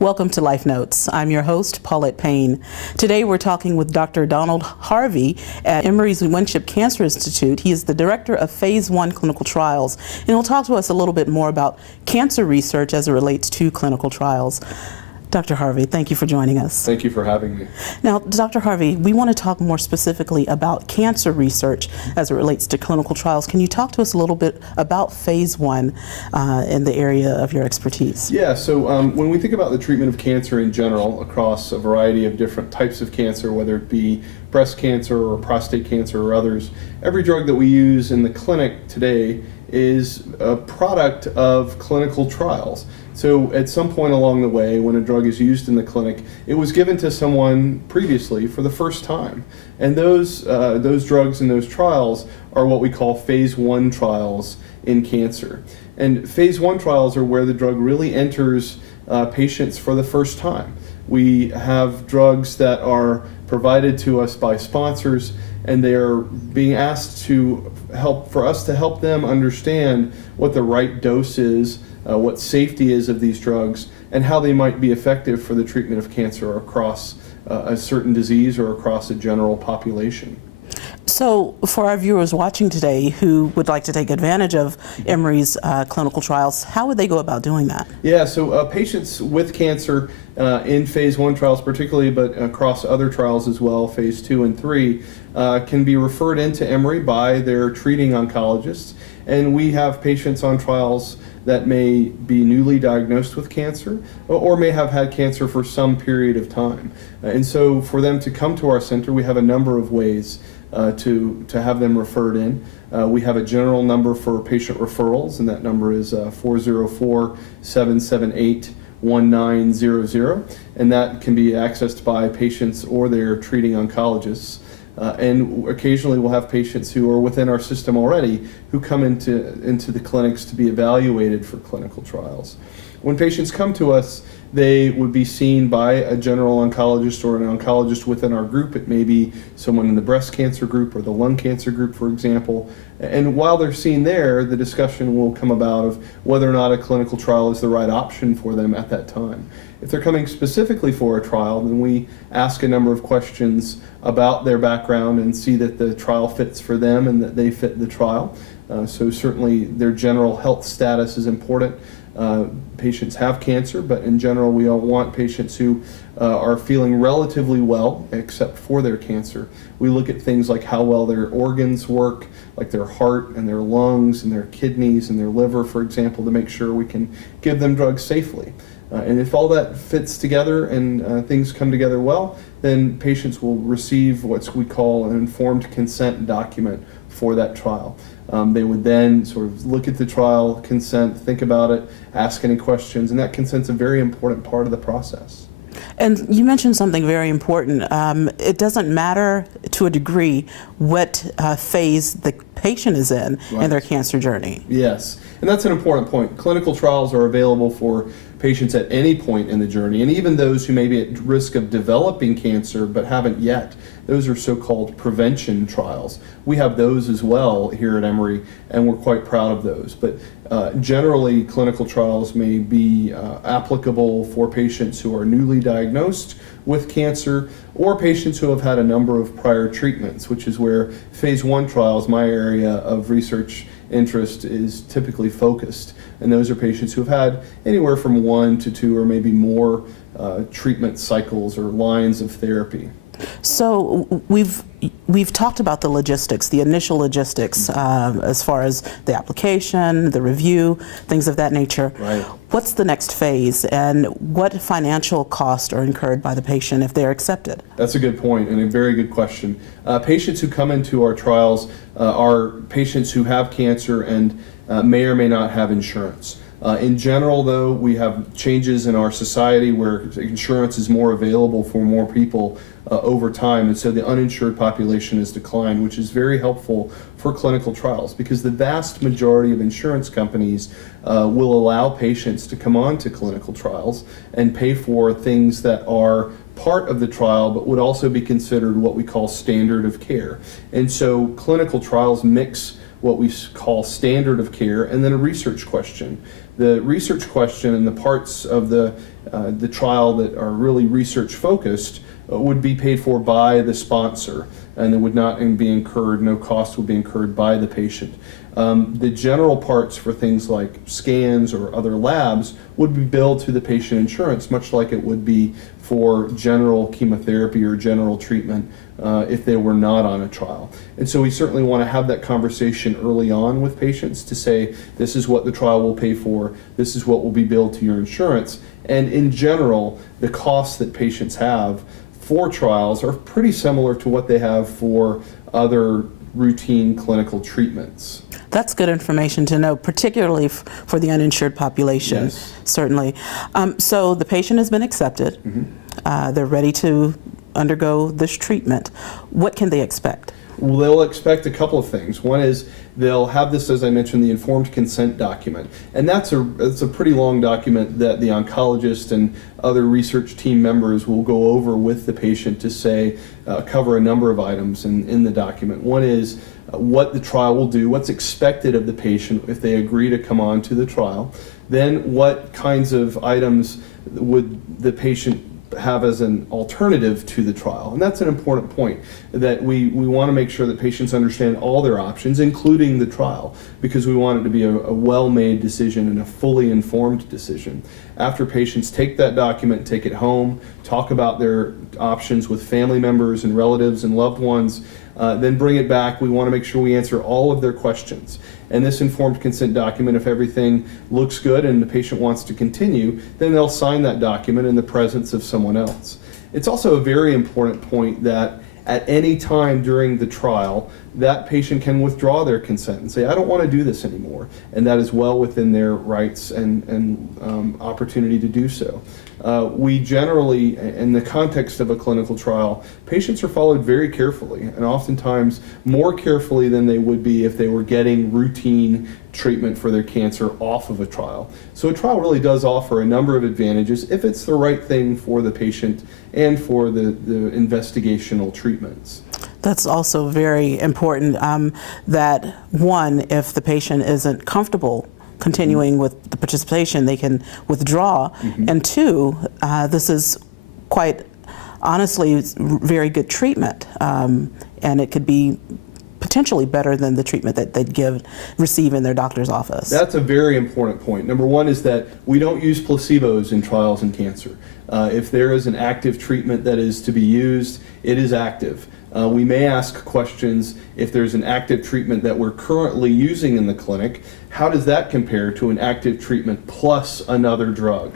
Welcome to Life Notes. I'm your host, Paulette Payne. Today we're talking with Dr. Donald Harvey at Emory's Winship Cancer Institute. He is the director of Phase 1 clinical trials, and he'll talk to us a little bit more about cancer research as it relates to clinical trials. Dr. Harvey, thank you for joining us. Thank you for having me. Now, Dr. Harvey, we want to talk more specifically about cancer research as it relates to clinical trials. Can you talk to us a little bit about Phase 1 in the area of your expertise? Yeah, so when we think about the treatment of cancer in general across a variety of different types of cancer, whether it be breast cancer or prostate cancer or others, every drug that we use in the clinic today is a product of clinical trials. So at some point along the way, when a drug is used in the clinic, it was given to someone previously for the first time. And those drugs and those trials are what we call Phase 1 trials in cancer. And Phase 1 trials are where the drug really enters patients for the first time. We have drugs that are provided to us by sponsors, and they're being asked to for us to help them understand what the right dose is, what safety is of these drugs, and how they might be effective for the treatment of cancer across a certain disease or across a general population. So for our viewers watching today who would like to take advantage of Emory's clinical trials, how would they go about doing that? Yeah, so patients with cancer in Phase 1 trials particularly, but across other trials as well, Phase 2 and 3, can be referred into Emory by their treating oncologists. And we have patients on trials that may be newly diagnosed with cancer or may have had cancer for some period of time. And so for them to come to our center, we have a number of ways to have them referred in. We have a general number for patient referrals, and that number is 404-778-1900, and that can be accessed by patients or their treating oncologists. And occasionally we'll have patients who are within our system already who come into the clinics to be evaluated for clinical trials. When patients come to us, they would be seen by a general oncologist or an oncologist within our group. It may be someone in the breast cancer group or the lung cancer group, for example. And while they're seen there, the discussion will come about of whether or not a clinical trial is the right option for them at that time. If they're coming specifically for a trial, then we ask a number of questions about their background and see that the trial fits for them and that they fit the trial. So certainly their general health status is important. Patients have cancer, but in general we all want patients who are feeling relatively well except for their cancer. We look at things like how well their organs work, like their heart and their lungs and their kidneys and their liver, for example, to make sure we can give them drugs safely. And if all that fits together and things come together well, then patients will receive what we call an informed consent document for that trial. They would then sort of look at the trial, consent, think about it, ask any questions, and that consent's a very important part of the process. And you mentioned something very important. It doesn't matter to a degree what phase the patient is in their cancer journey. Yes, and that's an important point. Clinical trials are available for patients at any point in the journey, and even those who may be at risk of developing cancer but haven't yet. Those are so-called prevention trials. We have those as well here at Emory, and we're quite proud of those. But generally, clinical trials may be applicable for patients who are newly diagnosed with cancer or patients who have had a number of prior treatments, which is where Phase 1 trials, my area of research interest, is typically focused. And those are patients who have had anywhere from 1 to 2 or maybe more treatment cycles or lines of therapy. So we've talked about the logistics, the initial logistics, as far as the application, the review, things of that nature. Right. What's the next phase, and what financial costs are incurred by the patient if they're accepted? That's a good point and a very good question. Patients who come into our trials are patients who have cancer and may or may not have insurance. In general, though, we have changes in our society where insurance is more available for more people over time, and so the uninsured population has declined, which is very helpful for clinical trials because the vast majority of insurance companies will allow patients to come on to clinical trials and pay for things that are part of the trial but would also be considered what we call standard of care. And so clinical trials mix what we call standard of care, and then a research question. The research question and the parts of the trial that are really research focused would be paid for by the sponsor, and it would not be incurred, no cost would be incurred by the patient. The general parts for things like scans or other labs would be billed to the patient insurance, much like it would be for general chemotherapy or general treatment if they were not on a trial. And so we certainly want to have that conversation early on with patients to say, this is what the trial will pay for, this is what will be billed to your insurance. And in general, the costs that patients have for trials are pretty similar to what they have for other routine clinical treatents. That's good information to know, particularly for the uninsured population. Yes. Certainly. So the patient has been accepted. Mm-hmm. They're ready to undergo this treatment. What can they expect? Well, they'll expect a couple of things. One is they'll have this, as I mentioned, the informed consent document. And that's a pretty long document that the oncologist and other research team members will go over with the patient to say, cover a number of items in the document. One is what the trial will do, what's expected of the patient if they agree to come on to the trial. Then what kinds of items would the patient have as an alternative to the trial. And that's an important point, that we want to make sure that patients understand all their options, including the trial, because we want it to be a well-made decision and a fully informed decision. After patients take that document, take it home, talk about their options with family members and relatives and loved ones, then bring it back. We want to make sure we answer all of their questions. And this informed consent document, if everything looks good and the patient wants to continue, then they'll sign that document in the presence of someone else. It's also a very important point that at any time during the trial, that patient can withdraw their consent and say, I don't want to do this anymore. And that is well within their rights and opportunity to do so. We generally, in the context of a clinical trial, patients are followed very carefully, and oftentimes more carefully than they would be if they were getting routine treatment for their cancer off of a trial. So a trial really does offer a number of advantages if it's the right thing for the patient and for the investigational treatments. That's also very important, that one, if the patient isn't comfortable continuing with the participation, they can withdraw. And two, this is quite honestly very good treatment, and it could be potentially better than the treatment that they'd receive in their doctor's office. That's a very important point. Number one is that we don't use placebos in trials in cancer. If there is an active treatment that is to be used, it is active. We may ask questions if there's an active treatment that we're currently using in the clinic, how does that compare to an active treatment plus another drug?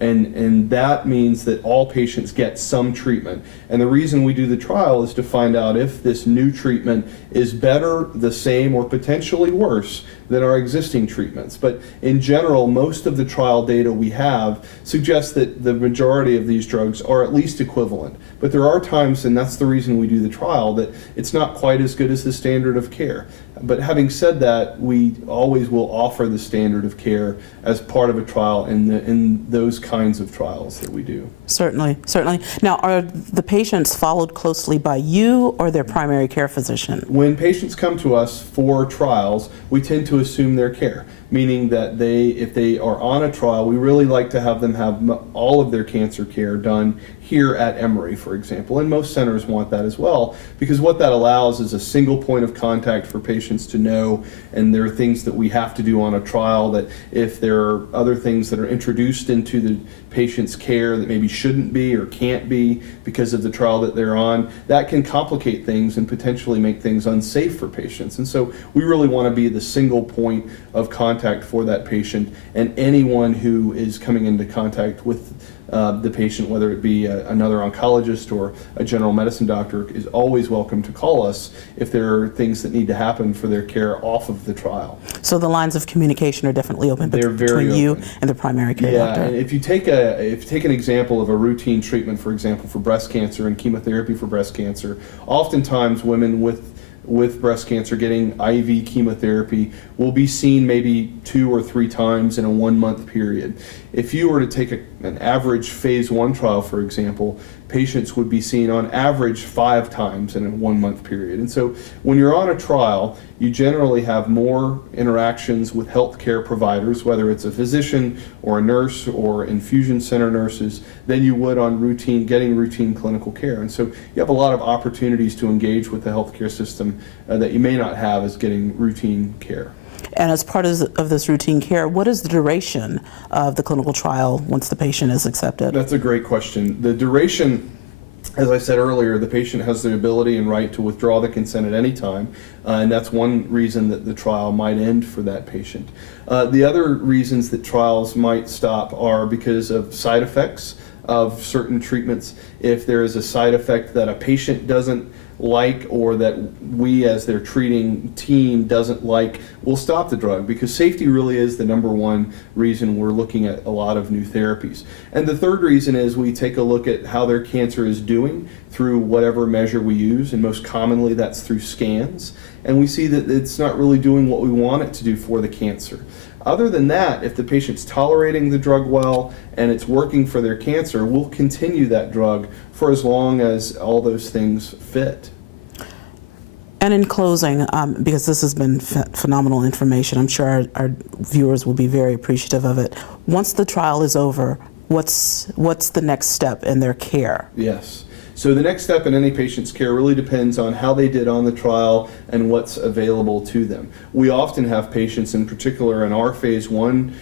And that means that all patients get some treatment. And the reason we do the trial is to find out if this new treatment is better, the same, or potentially worse than our existing treatments. But in general, most of the trial data we have suggests that the majority of these drugs are at least equivalent. But there are times, and that's the reason we do the trial, that it's not quite as good as the standard of care. But having said that, we always will offer the standard of care as part of a trial in those kinds of trials that we do. Certainly, certainly. Now, are the patients followed closely by you or their primary care physician? When patients come to us for trials, we tend to assume their care, meaning that if they are on a trial, we really like to have them have all of their cancer care done here at Emory, for example, and most centers want that as well, because what that allows is a single point of contact for patients to know, and there are things that we have to do on a trial that if there are other things that are introduced into the patient's care that maybe shouldn't be or can't be because of the trial that they're on, that can complicate things and potentially make things unsafe for patients. And so we really want to be the single point of contact for that patient, and anyone who is coming into contact with the patient, whether it be another oncologist or a general medicine doctor, is always welcome to call us if there are things that need to happen for their care off of the trial. So the lines of communication are definitely open between you and the primary care doctor. And if you take an example of a routine treatment, for example, for breast cancer and chemotherapy for breast cancer, oftentimes women with breast cancer getting IV chemotherapy will be seen maybe 2 or 3 times in a 1-month period. If you were to take an average phase 1 trial, for example, patients would be seen on average 5 times in a 1-month period. And so when you're on a trial, you generally have more interactions with healthcare providers, whether it's a physician or a nurse or infusion center nurses, than you would on getting routine clinical care. And so you have a lot of opportunities to engage with the healthcare system that you may not have as getting routine care. And as part of this routine care, what is the duration of the clinical trial once the patient is accepted? That's a great question. The duration, as I said earlier, the patient has the ability and right to withdraw the consent at any time, and that's one reason that the trial might end for that patient. The other reasons that trials might stop are because of side effects of certain treatments. If there is a side effect that a patient doesn't like or that we as their treating team doesn't like, we'll stop the drug, because safety really is the number one reason we're looking at a lot of new therapies. And the third reason is we take a look at how their cancer is doing through whatever measure we use, and most commonly that's through scans, and we see that it's not really doing what we want it to do for the cancer. Other than that, if the patient's tolerating the drug well and it's working for their cancer, we'll continue that drug for as long as all those things fit. And in closing, because this has been phenomenal information, I'm sure our viewers will be very appreciative of it. Once the trial is over, what's the next step in their care? Yes. So the next step in any patient's care really depends on how they did on the trial and what's available to them. We often have patients, in particular in our phase 1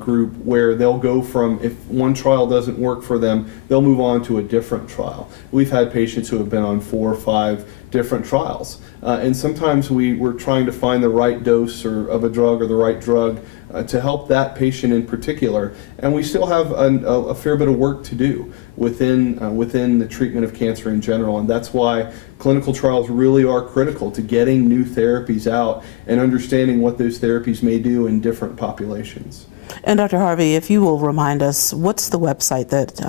group, where they'll go from, if one trial doesn't work for them, they'll move on to a different trial. We've had patients who have been on 4 or 5 different trials. And sometimes we're trying to find the right dose of a drug or the right drug to help that patient in particular. And we still have a fair bit of work to do within the treatment of cancer in general. And that's why clinical trials really are critical to getting new therapies out and understanding what those therapies may do in different populations. And Dr. Harvey, if you will remind us, what's the website that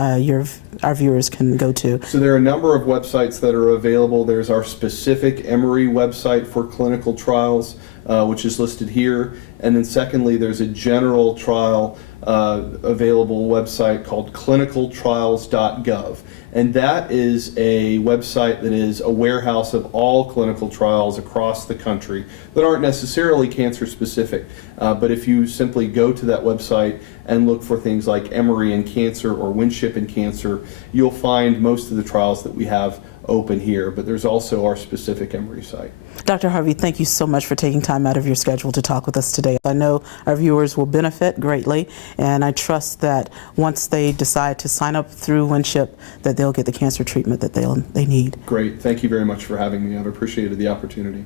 our viewers can go to? So there are a number of websites that are available. There's our specific Emory website for clinical trials, which is listed here. And then secondly, there's a general trial available website called clinicaltrials.gov. And that is a website that is a warehouse of all clinical trials across the country that aren't necessarily cancer specific. But if you simply go to that website and look for things like Emory in cancer or Winship in cancer, you'll find most of the trials that we have open here, but there's also our specific Emory site. Dr. Harvey, thank you so much for taking time out of your schedule to talk with us today. I know our viewers will benefit greatly, and I trust that once they decide to sign up through Winship, that they'll get the cancer treatment that they need. Great. Thank you very much for having me. I've appreciated the opportunity.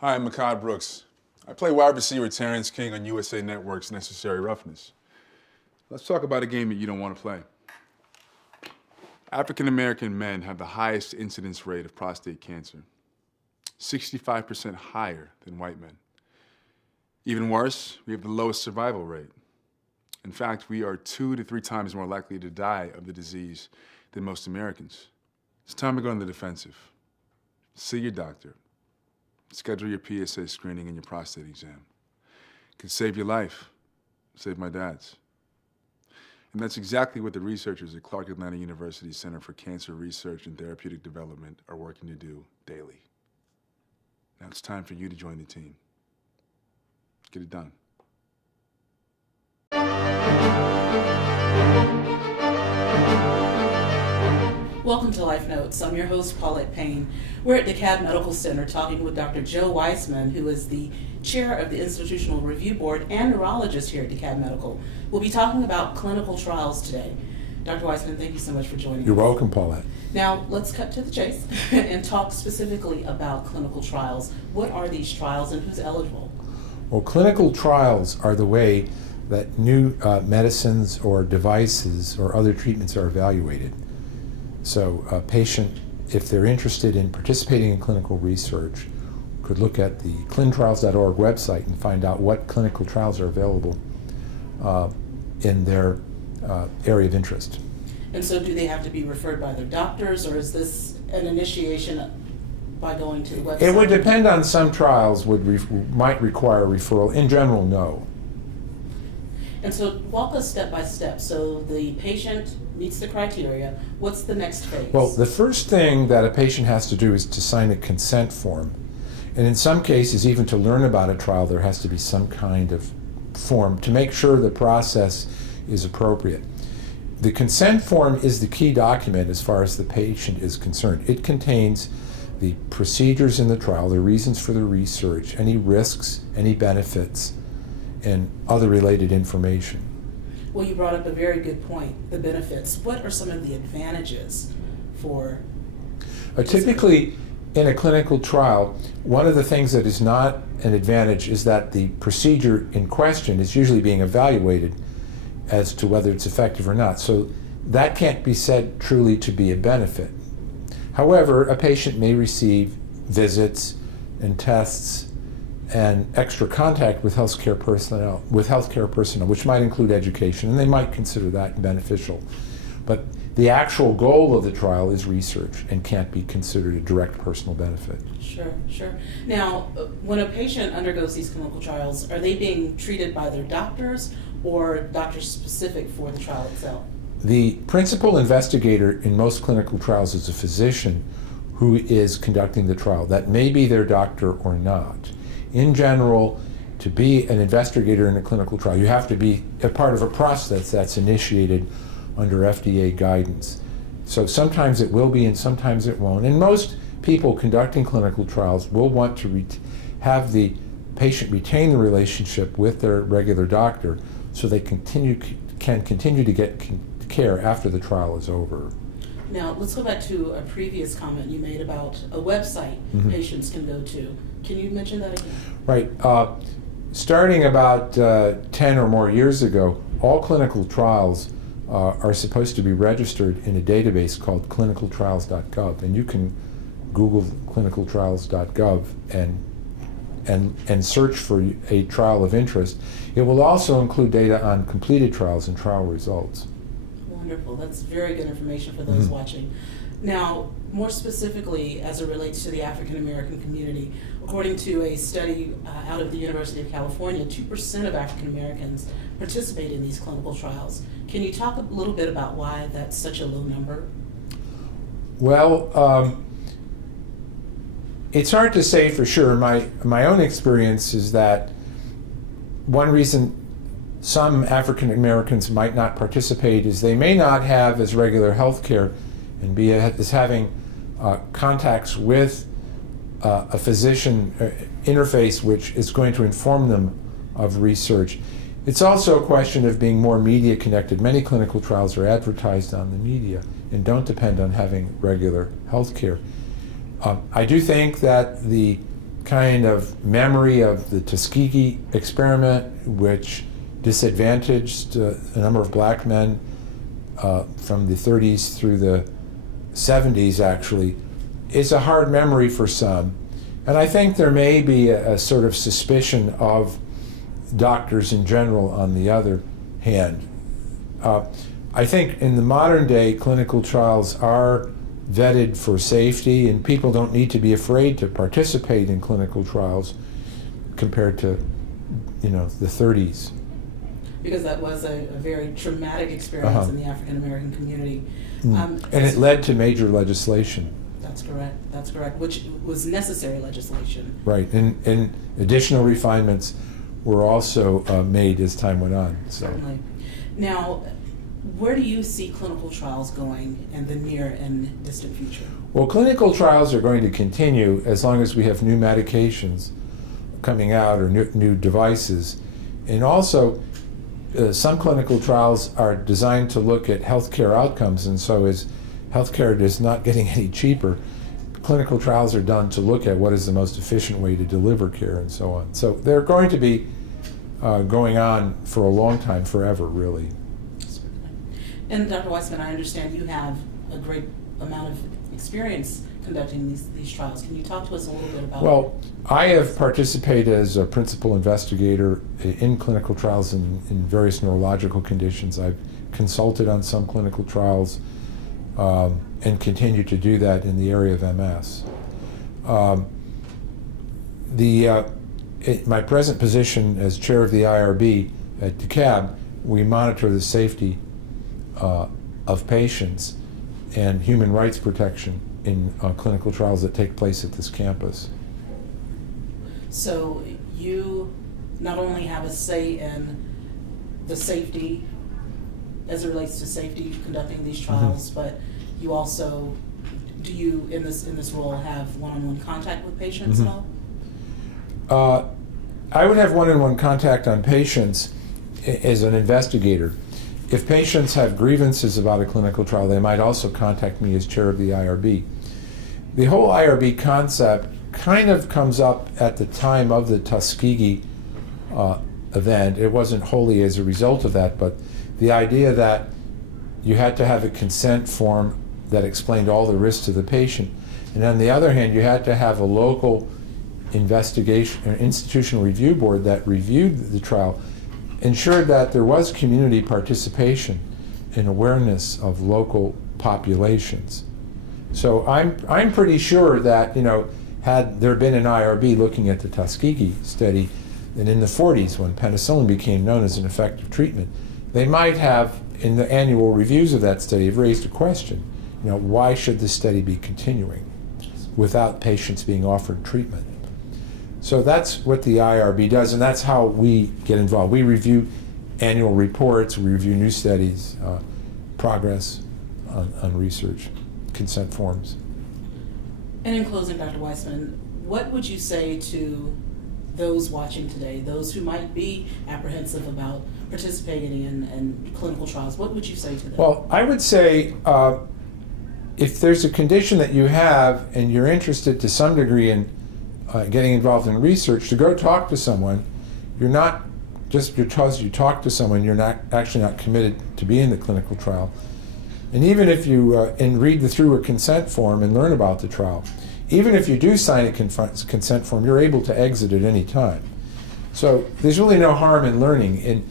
Hi, I'm Makad Brooks. I play wide receiver Terrence King on USA Network's Necessary Roughness. Let's talk about a game that you don't want to play. African-American men have the highest incidence rate of prostate cancer, 65% higher than white men. Even worse, we have the lowest survival rate. In fact, we are 2 to 3 times more likely to die of the disease than most Americans. It's time to go on the defensive. See your doctor. Schedule your PSA screening and your prostate exam. It could save your life, save my dad's. And that's exactly what the researchers at Clark Atlanta University Center for Cancer Research and Therapeutic Development are working to do daily. Now it's time for you to join the team. Get it done. Welcome to Life Notes. I'm your host, Paulette Payne. We're at DeKalb Medical Center talking with Dr. Joe Weissman, who is the chair of the Institutional Review Board and neurologist here at DeKalb Medical. We'll be talking about clinical trials today. Dr. Weissman, thank you so much for joining us. You're welcome, Paulette. Now, let's cut to the chase and talk specifically about clinical trials. What are these trials and who's eligible? Well, clinical trials are the way that new medicines or devices or other treatments are evaluated. So a patient, if they're interested in participating in clinical research, could look at the clintrials.org website and find out what clinical trials are available in their area of interest. And so do they have to be referred by their doctors, or is this an initiation by going to the website? It would depend on some trials might require referral. In general, no. And so walk us step by step. So the patient meets the criteria. What's the next phase? Well, the first thing that a patient has to do is to sign a consent form. And in some cases, even to learn about a trial, there has to be some kind of form to make sure the process is appropriate. The consent form is the key document as far as the patient is concerned. It contains the procedures in the trial, the reasons for the research, any risks, any benefits, and other related information. Well, you brought up a very good point, the benefits. What are some of the advantages for? Typically, in a clinical trial, one of the things that is not an advantage is that the procedure in question is usually being evaluated as to whether it's effective or not. So that can't be said truly to be a benefit. However, a patient may receive visits and tests and extra contact with healthcare personnel, which might include education, and they might consider that beneficial. But the actual goal of the trial is research and can't be considered a direct personal benefit. Sure, sure. Now, when a patient undergoes these clinical trials, are they being treated by their doctors or doctors specific for the trial itself? The principal investigator in most clinical trials is a physician who is conducting the trial. That may be their doctor or not. In general, to be an investigator in a clinical trial, you have to be a part of a process that's initiated under FDA guidance. So sometimes it will be and sometimes it won't. And most people conducting clinical trials will want to have the patient retain the relationship with their regular doctor so they can continue to get care after the trial is over. Now, let's go back to a previous comment you made about a website patients can go to. Can you mention that again? Right. Starting about 10 or more years ago, all clinical trials are supposed to be registered in a database called clinicaltrials.gov, and you can Google clinicaltrials.gov and search for a trial of interest. It will also include data on completed trials and trial results. Wonderful. That's very good information for those watching. Now, more specifically, as it relates to the African American community, according to a study out of the University of California, 2% of African Americans participate in these clinical trials. Can you talk a little bit about why that's such a low number? Well, it's hard to say for sure. My own experience is that one reason some African Americans might not participate is they may not have as regular health care and be as having contacts with a physician interface which is going to inform them of research. It's also a question of being more media connected. Many clinical trials are advertised on the media and don't depend on having regular health care. I do think that the kind of memory of the Tuskegee experiment, which disadvantaged a number of black men from the 30s through the 70s actually, is a hard memory for some. And I think there may be a sort of suspicion of doctors in general on the other hand. I think in the modern day, clinical trials are vetted for safety, and people don't need to be afraid to participate in clinical trials compared to, the 30s. Because that was a very traumatic experience in the African American community. And it led to major legislation. That's correct, which was necessary legislation. Right, and additional refinements were also made as time went on. So. Certainly. Now, where do you see clinical trials going in the near and distant future? Well, clinical trials are going to continue as long as we have new medications coming out or new devices. And also, some clinical trials are designed to look at healthcare outcomes, and so as healthcare is not getting any cheaper, clinical trials are done to look at what is the most efficient way to deliver care and so on. So they're going to be going on for a long time, forever, really. And Dr. Weissman, I understand you have a great amount of experience conducting these trials. Can you talk to us a little bit about Well, I have participated as a principal investigator in clinical trials in various neurological conditions. I've consulted on some clinical trials and continue to do that in the area of MS. My present position as chair of the IRB at DeKalb we monitor the safety of patients and human rights protection in clinical trials that take place at this campus. So you not only have a say in the safety as it relates to safety conducting these trials, but you also, do you in this role have one-on-one contact with patients at all? I would have one-on-one contact on patients as an investigator. If patients have grievances about a clinical trial, they might also contact me as chair of the IRB. The whole IRB concept kind of comes up at the time of the Tuskegee event. It wasn't wholly as a result of that, but the idea that you had to have a consent form that explained all the risks to the patient, and on the other hand, you had to have a local investigation, an institutional review board that reviewed the trial, ensured that there was community participation and awareness of local populations. So I'm pretty sure that, you know, had there been an IRB looking at the Tuskegee study, and in the 40s when penicillin became known as an effective treatment, they might have, in the annual reviews of that study, have raised a question, you know, why should this study be continuing without patients being offered treatment? So that's what the IRB does, and that's how we get involved. We review annual reports, we review new studies, progress on research, consent forms. And in closing, Dr. Weissman, what would you say to those watching today, those who might be apprehensive about participating in clinical trials? What would you say to them? Well, I would say if there's a condition that you have and you're interested to some degree in getting involved in research, to go talk to someone. You're not, just because you talk to someone, you're not actually not committed to be in the clinical trial. And even if you read through a consent form and learn about the trial, even if you do sign a consent form, you're able to exit at any time. So there's really no harm in learning.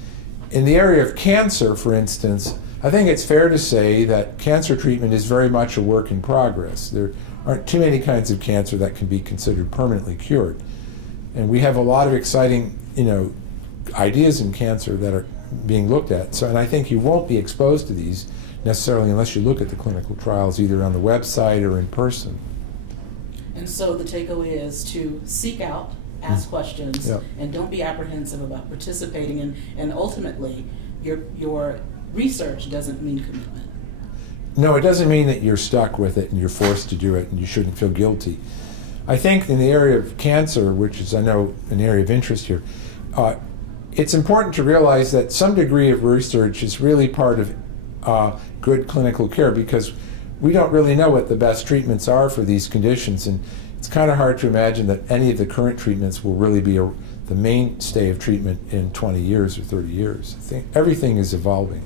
In the area of cancer, for instance, I think it's fair to say that cancer treatment is very much a work in progress. There aren't too many kinds of cancer that can be considered permanently cured. And we have a lot of exciting, you know, ideas in cancer that are being looked at. So, and I think you won't be exposed to these necessarily unless you look at the clinical trials either on the website or in person. And so the takeaway is to seek out, ask questions, Yep. and don't be apprehensive about participating. And ultimately, your research doesn't mean commitment. No, it doesn't mean that you're stuck with it and you're forced to do it and you shouldn't feel guilty. I think in the area of cancer, which is, I know, an area of interest here, it's important to realize that some degree of research is really part of good clinical care, because we don't really know what the best treatments are for these conditions, and it's kind of hard to imagine that any of the current treatments will really be the mainstay of treatment in 20 years or 30 years. I think everything is evolving.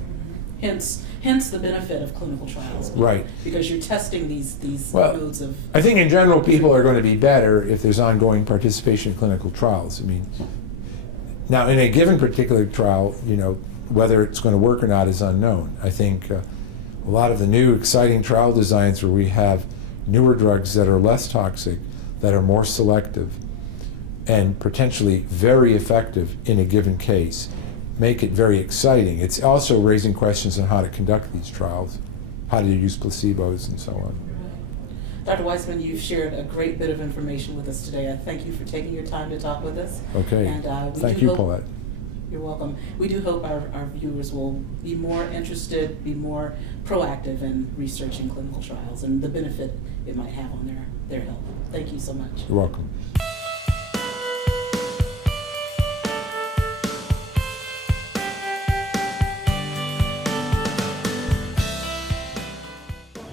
Hence the benefit of clinical trials. Right. Because you're testing these Well, modes of... I think in general people are going to be better if there's ongoing participation in clinical trials. I mean, now in a given particular trial, you know, whether it's going to work or not is unknown. I think a lot of the new exciting trial designs where we have newer drugs that are less toxic, that are more selective, and potentially very effective in a given case, make it very exciting. It's also raising questions on how to conduct these trials, how to use placebos and so on. Dr. Weissman, you've shared a great bit of information with us today. I thank you for taking your time to talk with us. Okay. And Thank you, Paulette. You're welcome. We do hope our viewers will be more interested, be more proactive in researching clinical trials and the benefit it might have on their health. Thank you so much. You're welcome.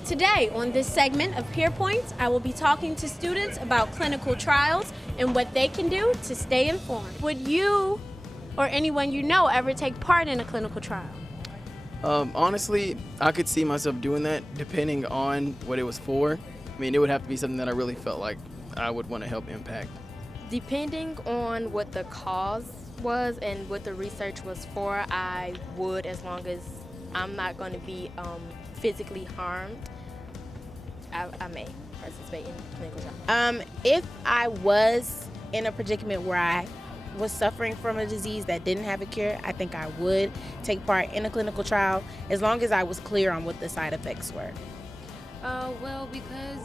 Today, on this segment of Peer Points, I will be talking to students about clinical trials and what they can do to stay informed. Would you or anyone you know ever take part in a clinical trial? Honestly, I could see myself doing that depending on what it was for. I mean, it would have to be something that I really felt like I would want to help impact. Depending on what the cause was and what the research was for, I would, as long as I'm not going to be physically harmed. I may participate in clinical trials. If I was in a predicament where I was suffering from a disease that didn't have a cure, I think I would take part in a clinical trial as long as I was clear on what the side effects were. Well, because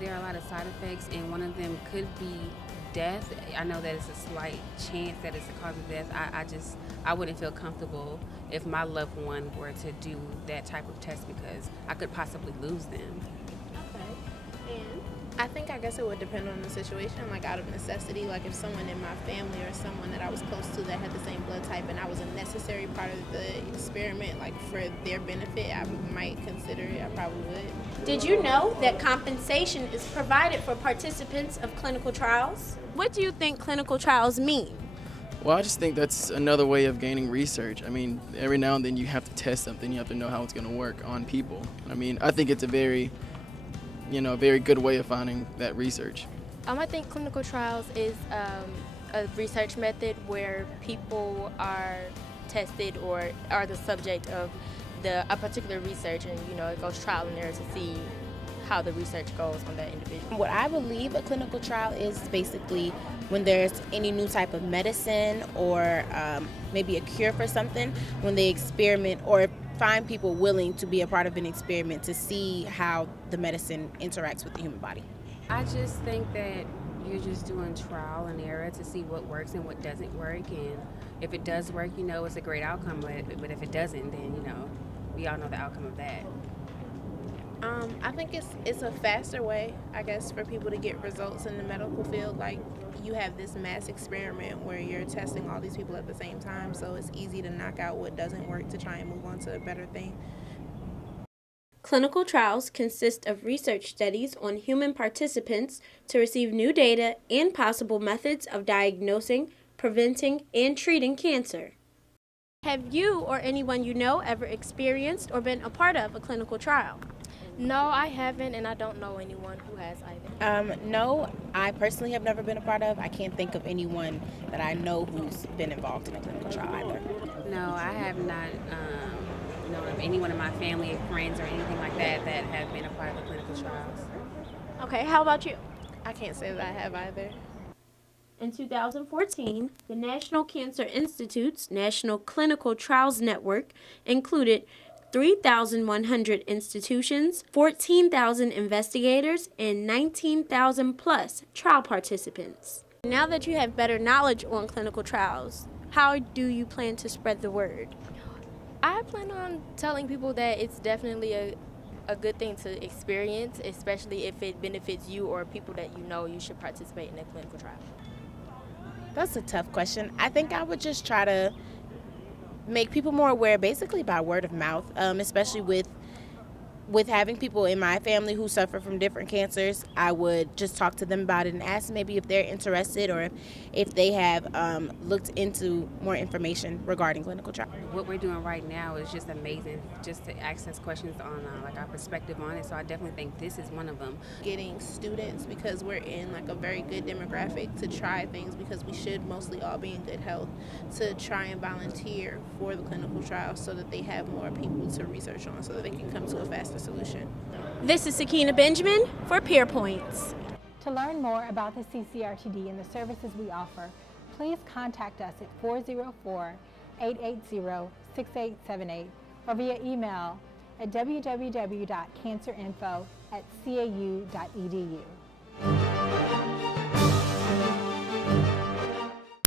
there are a lot of side effects, and one of them could be death. I know that it's a slight chance that it's the cause of death. I wouldn't feel comfortable if my loved one were to do that type of test because I could possibly lose them. Okay. And I guess it would depend on the situation, like out of necessity. Like if someone in my family or someone that I was close to that had the same blood type and I was a necessary part of the experiment, like for their benefit, I might consider it. I probably would. did you know that compensation is provided for participants of clinical trials? What do you think clinical trials mean? Well, I just think that's another way of gaining research. I mean, every now and then you have to test something. You have to know how it's going to work on people. I mean, I think it's a very good way of finding that research. I think clinical trials is a research method where people are tested or are the subject of a particular research, and it goes trial and error to see how the research goes on that individual. What I believe a clinical trial is basically when there's any new type of medicine or maybe a cure for something, when they experiment or find people willing to be a part of an experiment to see how the medicine interacts with the human body. I just think that you're just doing trial and error to see what works and what doesn't work, and if it does work, it's a great outcome, but if it doesn't, then we all know the outcome of that. I think it's a faster way, I guess, for people to get results in the medical field. Like you have this mass experiment where you're testing all these people at the same time, so it's easy to knock out what doesn't work to try and move on to a better thing. Clinical trials consist of research studies on human participants to receive new data and possible methods of diagnosing, preventing, and treating cancer. Have you or anyone you know ever experienced or been a part of a clinical trial? No, I haven't, and I don't know anyone who has either. No, I personally have never been a part of. I can't think of anyone that I know who's been involved in a clinical trial either. No, I have not known of anyone in my family, friends, or anything like that that have been a part of the clinical trials. Okay, how about you? I can't say that I have either. In 2014, the National Cancer Institute's National Clinical Trials Network included 3,100 institutions, 14,000 investigators, and 19,000 plus trial participants. Now that you have better knowledge on clinical trials, how do you plan to spread the word? I plan on telling people that it's definitely a good thing to experience, especially if it benefits you or people that you should participate in a clinical trial. That's a tough question. I think I would just try to make people more aware basically by word of mouth, especially with having people in my family who suffer from different cancers. I would just talk to them about it and ask maybe if they're interested or if they have looked into more information regarding clinical trials. What we're doing right now is just amazing, just to access questions on our perspective on it, so I definitely think this is one of them. Getting students, because we're in a very good demographic, to try things, because we should mostly all be in good health, to try and volunteer for the clinical trial so that they have more people to research on so that they can come to a faster solution. This is Sakina Benjamin for Peer Points. To learn more about the CCRTD and the services we offer, please contact us at 404-880-6878 or via email at www.cancerinfo@cau.edu.